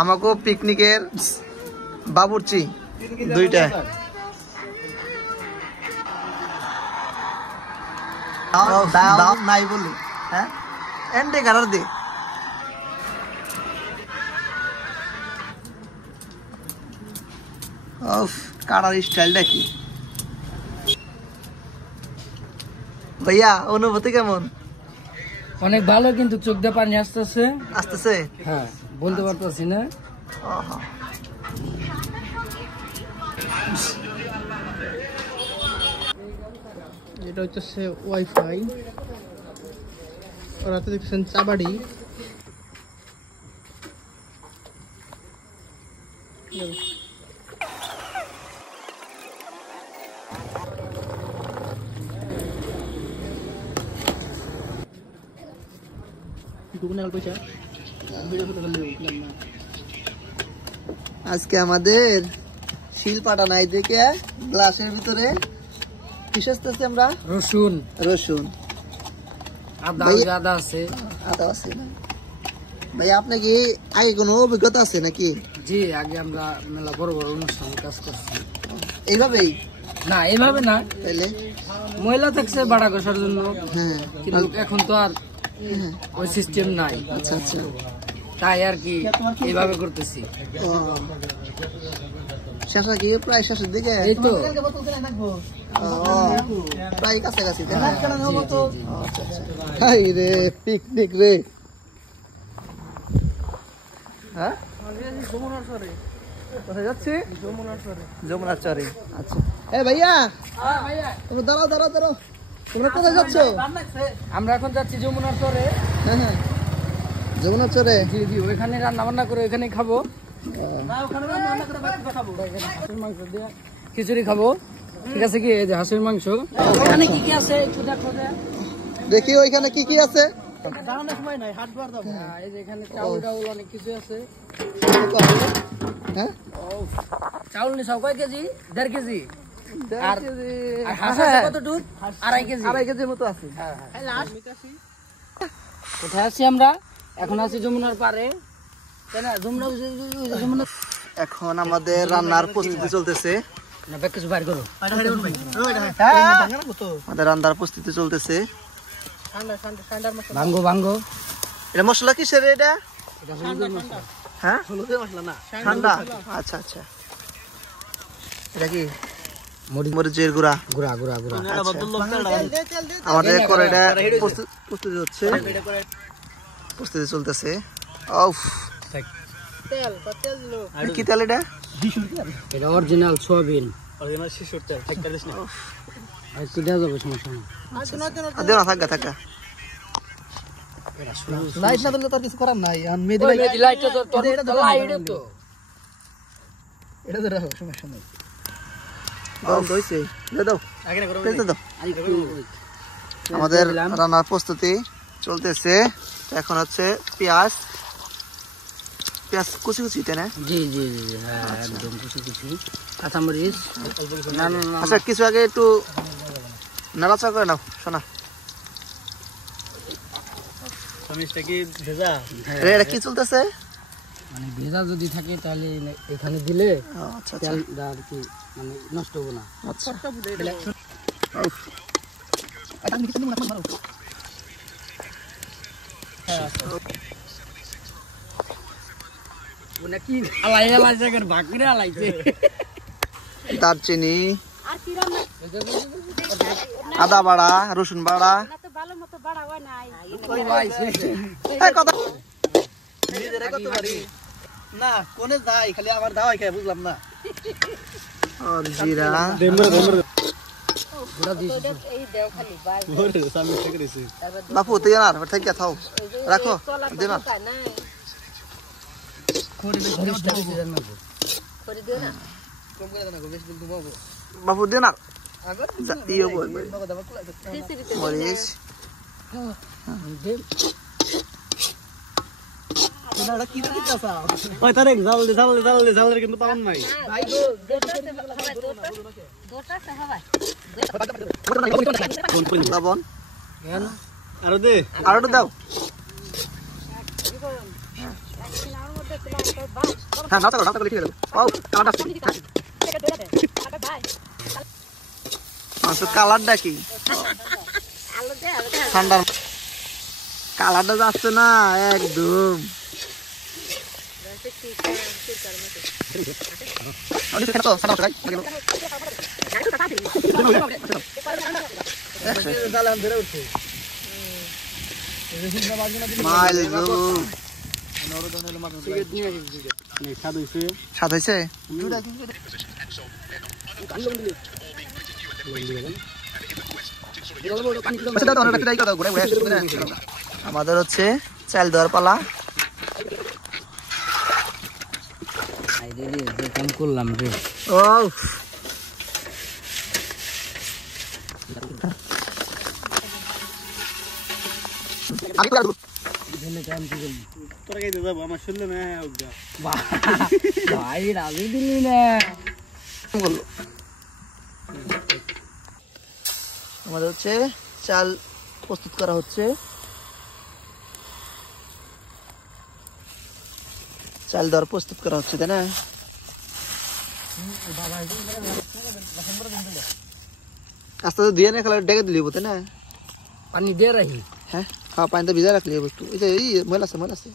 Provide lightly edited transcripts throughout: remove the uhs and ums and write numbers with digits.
আমাকে পিকনিকের বাবুর্চি দুইটা দাও নাই বলি হ্যাঁ এন্ডে গাড়ার দে কাটার স্টাইলটা কি ভাইয়া অনুভূতি কেমন? অনেক ভালো, কিন্তু চোখ দিয়ে পানি আসতেছে। হ্যাঁ, বলতে পারতেছি না। এটা হচ্ছে ওয়াইফাই, ওরা তো দেখছেন চাবাড়ি। আজকে আমাদের শিলপাটা নাই দেখে গ্লাসের ভিতরে আমরা রসুন আদা আছে না ভাই? আপনার কি আগে কোনো অভিজ্ঞতা আছে নাকি? জি, আগে আমরা মেলা বড় বড় অনুষ্ঠানে কাজ করছি। এইভাবেই না, এইভাবে না, তাইলে ময়লা থাকছে বাড়া কষার জন্য। হ্যাঁ, কিন্তু এখন তো আর ওই সিস্টেম নাই। আচ্ছা আচ্ছা, তাই আর কি এইভাবে করতেছি। শেষা কি প্রায় শেষের দিকে? এই তো প্রায় কাছাকাছি। রে পিকনিক রে, হ্যাঁ কোথায় যাচ্ছি? যমুনার চরে। আচ্ছা, এ ভাইয়া তুমি দাঁড়াও দাঁড়াও দাঁড়াও, তোমরা কোথায় যাচ্ছ? আমরা এখন যাচ্ছি যমুনার চরে। হ্যাঁ হ্যাঁ, যমুনার চরে। জি জি, ওইখানে রান্না বান্না করে ওইখানেই খাবো। খিচুড়ি খাবো, ঠিক আছে কি? এই যে হাঁসের মাংস। ওখানে কি কি আছে একটু দেখো, দেখি ওইখানে কি কি আছে। এই যে এখানে চাউল টাউল অনেক কিছু আছে। হ্যাঁ, চাউল নিছাও কয় কেজি? 1.5 কেজি। আর হাঁস কতটুক? 2.5 কেজির মতো আছে। কোথায় আছি আমরা? এখন আছি যমুনার পারে। এখন আমাদের রান্নার প্রস্তুতি চলতেছে। আমাদের রান্নার প্রস্তুতি চলতেছে। ভাঙ্গো ভাঙ্গো। এটা মশলা কিসের? এটা হ্যাঁ, হলুদের মশলা না, ঠান্ডা। আচ্ছা আচ্ছা, এটা কি? মরিচের গুঁড়া। গুঁড়া গুঁড়া গুঁড়া। আমাদের কড়াইটা প্রস্তুতি হচ্ছে, প্রস্তুতি চলতেছে। কি তেল এটা? এটা অরিজিনাল সোয়াবিন, অরিজিনাল শিশুর তেল। আর কি দেওয়া যাবে? সমস্যা নেই, দেও না, থাকা থাকা। লাইট না দিলে তো কিছু করার নাই। লাইটটা তো লাইট তো এটা তো রাখো, সমস্যা নেই। গরম হইছে, দাও দাও। আমাদের রান্নার প্রস্তুতি চলতেছে। এখন হচ্ছে পেঁয়াজ কুচি কুচি, তাই না? জি জি জি, হ্যাঁ একদম কুচি কুচি। কাঁচামরিচ। আচ্ছা, কিছু আগে একটু নাড়াচাড়া করে নাও শোনা। এটা কি চলতেছে? মানে ভেজা যদি থাকে তাহলে এখানে দিলে তেলটা আর কি মানে নষ্ট হবে না। আচ্ছা, দারচিনি, আদা বাড়া, রসুন বাড়া। না কোনে যাই, খালি আমার দাওয়াই খাই, বুঝলাম না। জিরা, বাপু তুই না থেকে থাও, রাখো দে না। বাপু দে না, মরিচ। কিন্তু পাওয়ার নাই। লবণ আরো দাও। হ্যাঁ নাচা করো ঠিক আছে ও কালারটা আসছে মাংসের কালারটা কি ঠান্ডার কালারটা যাচ্ছে না একদম স্বাদ হয়েছে আমাদের হচ্ছে চাল দেওয়ার পালা করলাম রে ও আমি ভাই রাজি দিলি না আমাদের হচ্ছে চাল প্রস্তুত করা হচ্ছে চাল দেওয়ার প্রস্তুত করা হচ্ছে তাই না আস্তে আস্তে দিয়ে না খেলা ডেকে দিলি তাই না পানি দিয়ে রাখি হ্যাঁ খাওয়া পানিতে ভিজা রাখলি বস্তু এই যে এই ময়লা আছে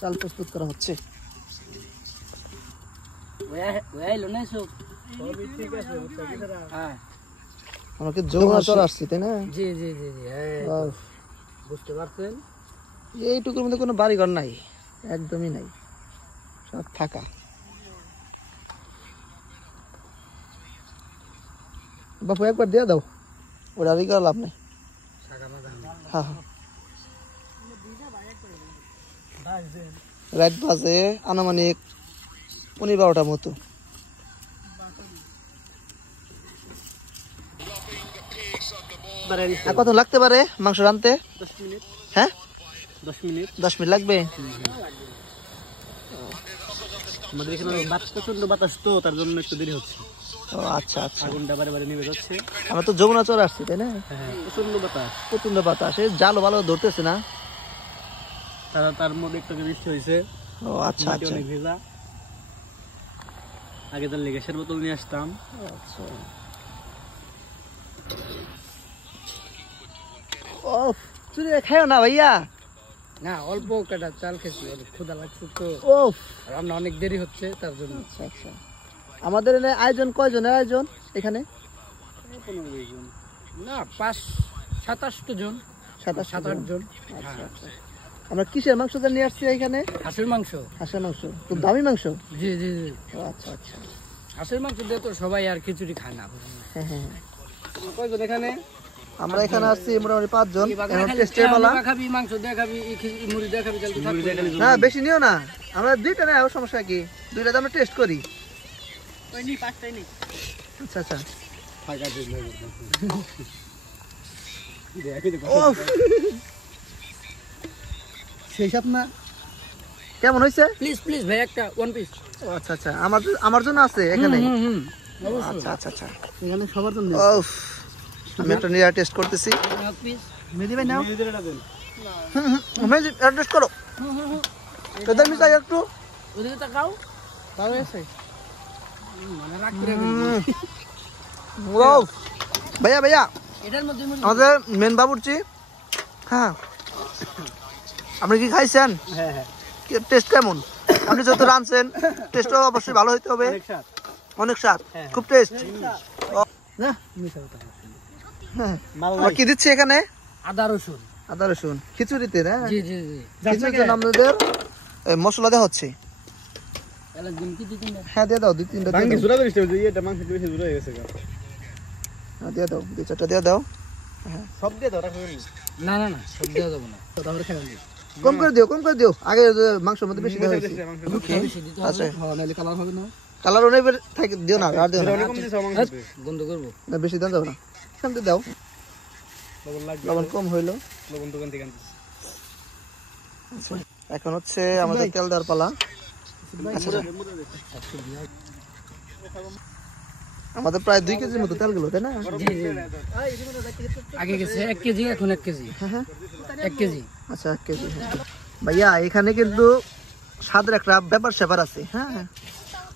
চাল প্রস্তুত করা হচ্ছে আমাকে যমুনা চর আসছি তাই না জি জি জি জি বুঝতে পারছেন এইটুকুর মধ্যে কোনো বাড়িঘর নাই একদমই নাই সব ফাঁকা বাপু একবার দিয়ে দাও ওটা আর লাভ নেই হ্যাঁ হ্যাঁ রাত বাজে আনুমানিক 11-12টার মতো আর কত লাগতে পারে মাংস রাঁধতে 10 মিনিট হ্যাঁ 10 মিনিট 10 মিনিট লাগবে আমাদের এখানে প্রচন্ড বাতাস তো তার জন্য একটু দেরি হচ্ছে ও আচ্ছা আচ্ছা আগুনটা বারে বারে নিভে যাচ্ছে আমরা তো যমুনা চর আসছি তাই না হ্যাঁ প্রচন্ড বাতাস এই জালও ভালো ধরতেছে না তার মধ্যে একটু বৃষ্টি হয়েছে ও আচ্ছা আচ্ছা অনেক ভেজা আগে তার গ্যাসের বোতল নিয়ে আসতাম আচ্ছা ও চুরি খাও না ভাইয়া না অল্প কাটা চাল খেয়েছি ক্ষুধা লাগছে তো ও রান্না অনেক দেরি হচ্ছে তার জন্য আচ্ছা আচ্ছা আমাদের এখানে আয়োজন কয়জনের আয়োজন এখানে না 5-7-8 জন 7-8 জন আচ্ছা আচ্ছা আমরা কিসের মাংসটা নিয়ে আসছি এখানে হাঁসের মাংস খুব দামি মাংস জি জি জি ও আচ্ছা আচ্ছা হাঁসের মাংস দিয়ে তো সবাই আর খিচুড়ি খায় না হ্যাঁ হ্যাঁ কয়জন এখানে আমরা এখানে আসছি মোটামুটি 5 জন এখন টেস্টের পালা খাবি মাংস দিয়ে খাবি মুড়ি দিয়ে খাবি জলদি থাকবে না বেশি নিও না আমরা দুইটা নেই আর সমস্যা কি দুইটা আমরা টেস্ট করি ওই নি পাঁচটাই নি আচ্ছা আচ্ছা ফাঁকা দিন ও সেই সাথে না কেমন হইছে প্লিজ ভাই একটা ওয়ান পিস ও আচ্ছা আচ্ছা আমার জন্য আছে এখানে আচ্ছা আচ্ছা আচ্ছা এখানে সবার জন্য ও আমি একটা নিয়ে টেস্ট করতেছি এক পিস মেদি ভাই নাও মেদি টেস্ট করো কেদার মিশাই একটু ওদিকে তাকাও তাও এসে মানে রাখতে ওয়াও ভাইয়া ভাইয়া এটার মধ্যে আমাদের মেন বাবুর্চি হ্যাঁ আপনি কি খাইছেন হ্যাঁ হ্যাঁ টেস্ট কেমন আপনি যত রাঁধছেন টেস্টও অবশ্যই ভালো হইতে হবে অনেক স্বাদ খুব টেস্ট না কি দিচ্ছি এখানে আদা রসুন খিচুড়িতে না জি জি জি খিচুড়িতে আমাদের মশলা দেওয়া হচ্ছে একদম কি দিবেন হ্যাঁ দিয়ে দাও 2-3টা বাঙ্গি জুরা করিস তো এটা মাংস বেশি জুরা হয়ে গেছে হ্যাঁ দিয়ে দাও 2-4টা দিয়ে দাও হ্যাঁ সব দিয়ে দাও রাখো না না না সব দিয়ে দেব না তাহলে খেয়ে নিই কম করে দিও আগে মাংসের মধ্যে বেশি দেওয়া হয়েছে আচ্ছা হ্যাঁ নালে কালার হবে না কালার অনেক থাকে দিও না আর দিও না বন্ধ করব না বেশি দাম দাও না শান্তি দাও, লবণ কম হইলো। এখন হচ্ছে আমাদের তেল দেওয়ার পালা। আচ্ছা, আমাদের প্রায় 2 কেজির মতো তেল গেল, তাই না? আগে গেছে 1 কেজি, এখন 1 কেজি। হ্যাঁ 1 কেজি। আচ্ছা 1 কেজি। ভাইয়া এখানে কিন্তু স্বাদের একটা ব্যাপার স্যাপার আছে। হ্যাঁ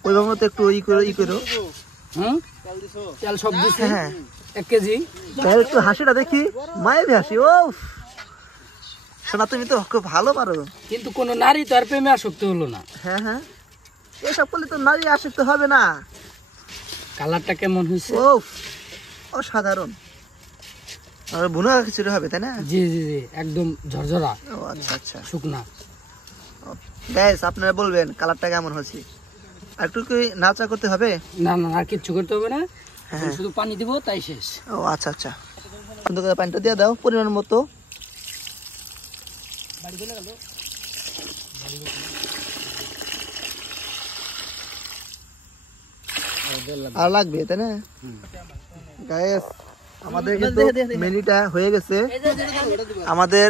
ওইভাবে মতো একটু ই করো। তেল সব দিছে। হ্যাঁ 1 কেজি। তাই একটু হাসিটা দেখি, মায়ের হাসি। ও শোনা, তুমি তো খুব ভালো পারো। কিন্তু কোন নারী তো আর প্রেমে আসক্ত হলো না। হ্যাঁ এসব করলে তো নারী আসক্ত হবে না। কালারটা কেমন হয়েছে? ও অসাধারণ। আর বুনা খিচুড়ি হবে, তাই না? জি জি জি, একদম ঝরঝরা। ও আচ্ছা শুকনা। গ্যাস আপনারা বলবেন কালারটা কেমন হয়েছে। আর একটু কি নাচা করতে হবে? না না, আর কিচ্ছু করতে হবে না, হ্যাঁ শুধু পানি দিব, তাই শেষ। ও আচ্ছা সুন্দর করে পানিটা দিয়ে দাও পরিমাণ মতো। আর লাগবে, তাই না? গাইস আমাদের কিন্তু মেনুটা হয়ে গেছে। আমাদের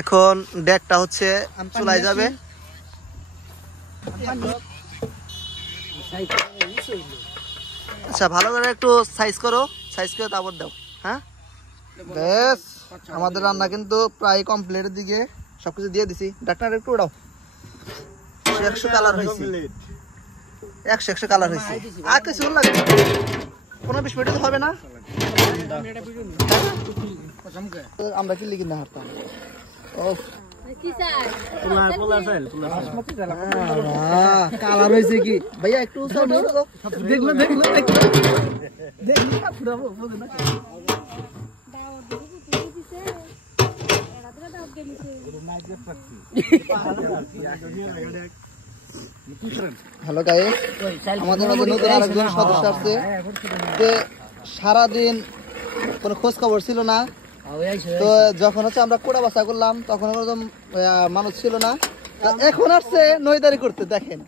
এখন ডেকটা হচ্ছে চুলায় যাবে। আচ্ছা ভালো করে একটু সাইজ করো, সাইজ করে তারপর দাও। হ্যাঁ বেশ, আমাদের রান্না কিন্তু প্রায় কমপ্লিটের দিকে। সবকিছু দিয়ে দিছি। ডাক্তার একটু উড়াও। 100 কালার হয়েছে, 100 কালার হয়েছে। আর কিছু লাগবে 15-20 মিনিট হবে না? আমরা কি লিখি না হারতাম। কালার হয়েছে কি ভাইয়া? একটু দেখলো হ্যালো গাইস, আমাদের মধ্যে নতুন আরেকজন সদস্য আসছে। সারাদিন কোনো খোঁজ খবর ছিল না, তো যখন হচ্ছে আমরা কোড়া বাছা করলাম তখন মানুষ ছিল না। এখন আসছে নইদারি করতে, দেখেন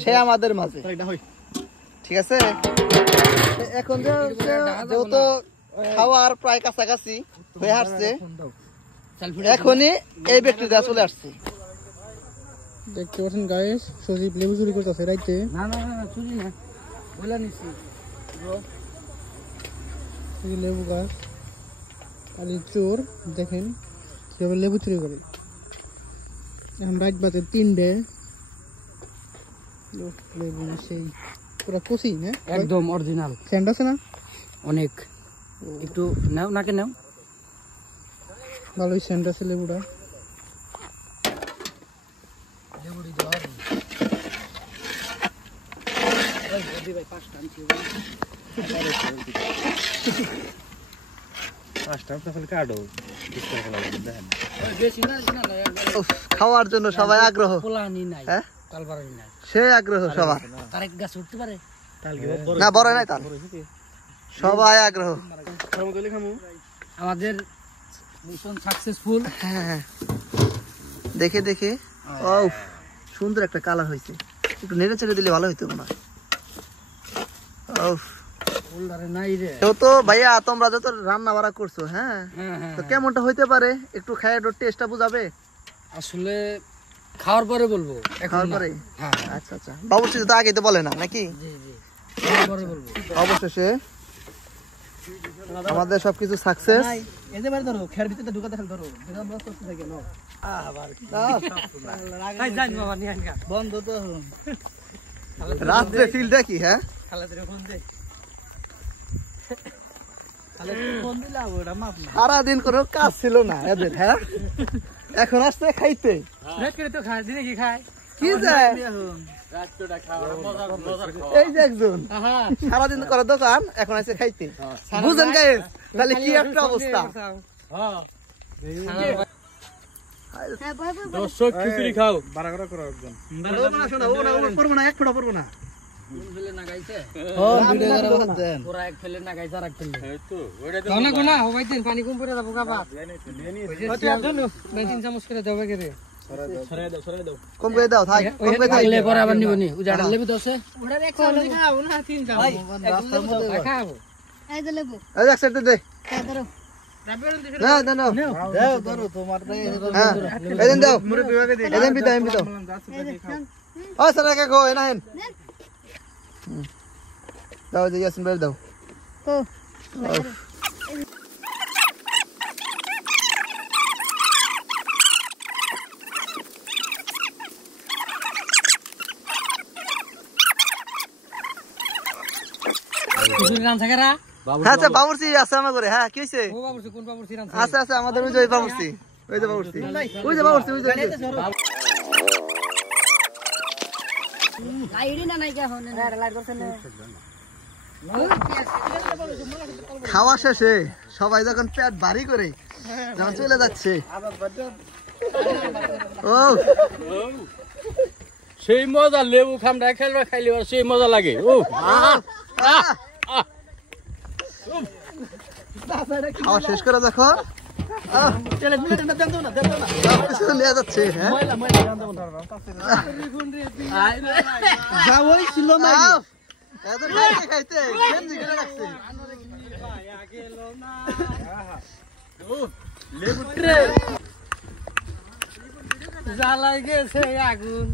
সে আমাদের মাঝে। ঠিক আছে, এখন যেহেতু খাওয়ার প্রায় কাছাকাছি হয়ে আসছে, এখনই এই ব্যক্তিটা চলে আসছে। দেখতে পাচ্ছেন গাইস, সজীব লেবু চুরি করতেছে রাইতে। না না না, চুরি না, বইলা নিছি। লেবু গাছ খালি চোর, দেখেন কিভাবে লেবু চুরি করে। এখন রাত বাজে 3টে। লেবু সেই পুরা কচি, হ্যাঁ একদম অরিজিনাল। স্যান্ড আছে না? অনেক। একটু নাও, নাকে নাও। ভালোই স্যান্ড আছে লেবুটা। খাওয়ার জন্য সবাই আগ্রহ। হ্যাঁ, সে আগ্রহ সবার। তারেক গাছ উঠতে পারে না, বড় নাই তার, সবাই আগ্রহ। আমাদের মিশন সাকসেসফুল। হ্যাঁ দেখে ও সুন্দর একটা কালার হয়েছে। একটু নেড়ে চেড়ে দিলে ভালো হইতো না? তো ভাইয়া তোমরা যত রান্না বাড়া করছো, হ্যাঁ তো কেমনটা হইতে পারে একটু খাই, একটু টেস্টটা বুঝাবে। আসলে খাওয়ার পরে বলবো। খাওয়ার পরে? আচ্ছা বাবুর্চি তো আগে তো বলে না নাকি? অবশেষে আমাদের সবকিছু সাকসেস। রাত্রে ফিল দেখি। হ্যাঁ সারাদিন কোনো কাজ ছিল না এদের। হ্যাঁ এখন আসছে খাইতে। কি যায় এই যে একজন সারাদিন করে দোকান, এখন আছে খাইতে। বুঝেন গাইস তাহলে কি একটা অবস্থা। খিচুড়ি খাও, বাড়া করা করো একদম। পড়বো না, এক ফোঁটা পড়বো না। পানি কম পরে যাবো গাবা। কম করে দাও, থাক কম করে থাক। পরে আবার নিবনি, উজাড়া লেবু দছে। এই যে লেবু এই এক সাইড দে ধরো না না না দাও ধরো তোমার হ্যাঁ এই দেন দাও এই দেন বিদায় বিদাও ও স্যার কে গো এনা হেন দাও যে ইয়াসিন ভাই দাও তো হ্যাঁ আচ্ছা বাবুর্চি আছে আমার করে হ্যাঁ কি হইছে আছে আছে আমাদের ওই যে বাবুর্চি ওই যে বাবুর্চি ওই যে বাবুর্চি ওই যে লাইডি না নাই কে হনে লাইট করছেন খাওয়া শেষে সবাই যখন পেট ভারী করে যখন চলে যাচ্ছে ও সেই মজা লেবু খামটা খেলবা খাইলে সেই মজা লাগে ও খাওয়া শেষ করে যখন চলে যাচ্ছে হ্যাঁ যাওয়াই ছিল না এত খাইতে খাইতে কেমনি করে রাখছে লেবু ট্রে জ্বালাই গেছে আগুন